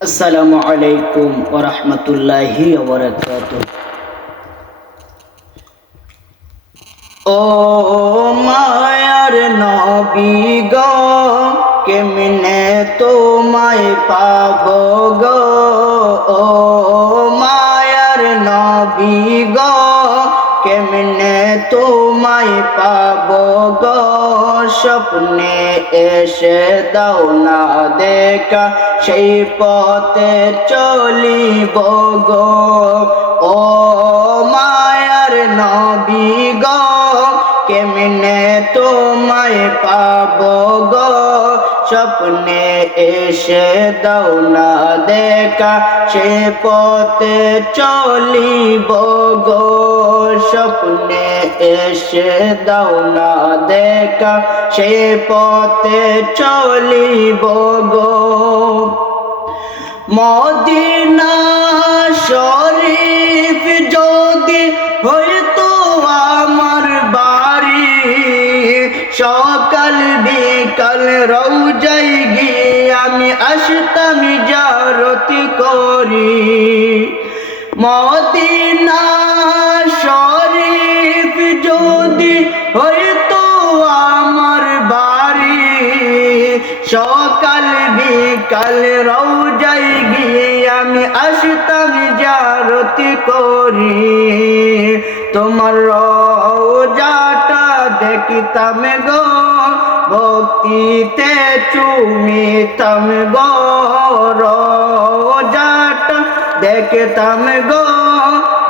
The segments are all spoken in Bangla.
আসসালামু আলাইকুম ওয়া রাহমাতুল্লাহি ওয়া বারাকাতুহু। ও মায়ার নবী গো, কেমনে তোমায় পাবো গো। ও মায়ার নবী গো, কেমনে তোমায় পাবো গো। স্বপ্নে এসে দাও না দেখা, সেই পথে চলিব গো। ও মায়ার নবী গো, কেমনে তোমায় পাবো গো। স্বপ্নে এসে দাও না দেখা, সে পথে চলিব গো। স্বপ্নে এসে দাও না দেখা, সে পথে চলিব গো। মদিনা শরীফ যদি হইতো আমার বাড়ি, সকাল বিকাল রওজায় গিয়ে আমি আসতাম জিয়ারতি করি। মদিনা শরীফ যদি হইতো আমার বাড়ি, সকাল বিকাল রওজায় গিয়ে আমি আসতাম জিয়ারতি করি। তোমার রওজাটা দেখিতাম গো, ভক্তিতে চুমিতাম গো। রওজাটা দেখতাম গো,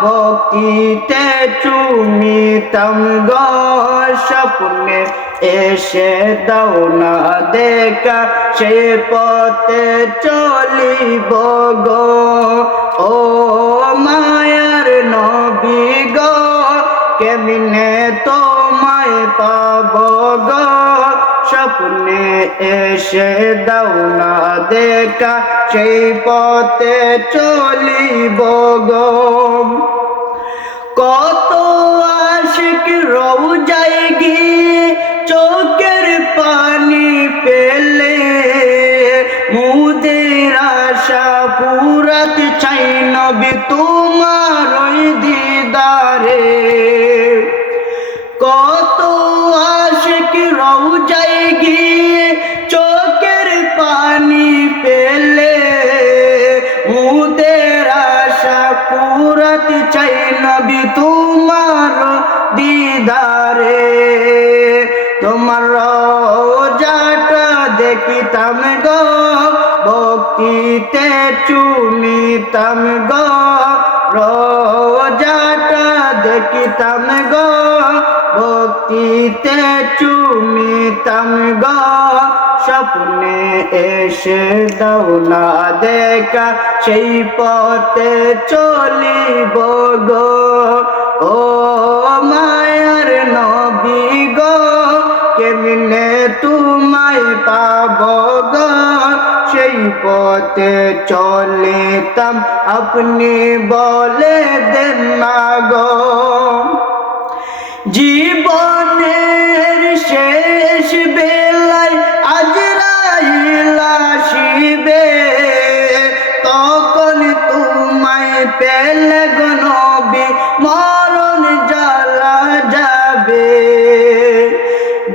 ভক্তিতে চুমিতাম গো। স্বপ্নে এসে দাও না দেখা, সে পথে চলিব গো। ও মায়ার নবী গো, কেমনে তোমায় পাবো গো। স্বপ্নে এসে দাও না দেখা, সেই পথে চলিব গো। কত আশিক রওজায় গিয়ে চোখের পানি পেলে, মুদের আশা পুরাতে চাই নবী তোমার ওই দিদারে। কত আশিক রওজায় গিয়ে চোখের পানি পেলে, মুদের আশা পুরাতে চাই নবী তোমার দিদারে। তোমার রওজাটা দেখিতাম গো, ভক্তিতে চুমিতাম গো। রওজাটা দেখিতাম গো, ভক্তিতে চুমিতাম গো। স্বপ্নে এসে দাও না দেখা, সেই পথে চলিব গো। ও মায়ার নবী গো, কেমনে তোমায় পাবো গো। সেই পথে চলিতাম, আপনি বলে দেন না গো। জীবনের শেষ বেলায় আজরাইল আসিবে, তখন তোমায় পেলে গো নবী মরণ জ্বালা যাবে।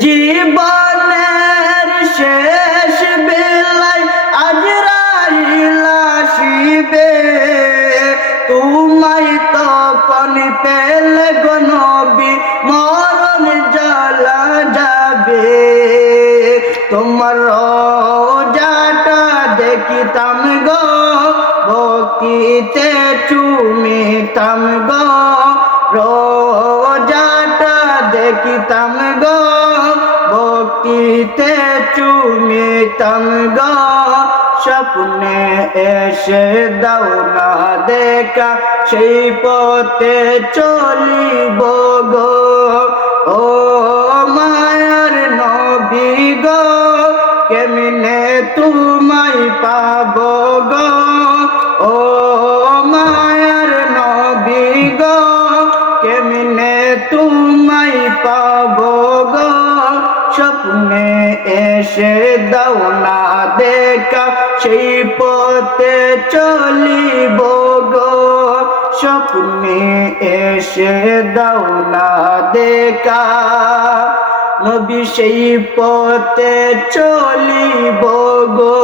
জীবনের শেষ বেলায় আজরাইল আসিবে, তোমায় তখন পেলে গো নবী মরণ জ্বালা যাবে। তোমার রওজাটা দেখিতাম গো, ভক্তিতে চুমিতাম গো। রওজাটা দেখিতাম গো, ভক্তিতে চুমিতাম গো। স্বপ্নে এসে দাও না দেখা, সেই পথে চলিব গো। ও মায়ার নবী গো, কেমনে তোমায় পাবো গো। ও মায়ার নবী গো, কেমনে তোমায় পাবো গো। স্বপ্নে এসে দাও না দেখা, দেখা সেই পথে চলিব গো স্বপ্নে এসে দাও না দেখা নবী সেই পথে চলিব গো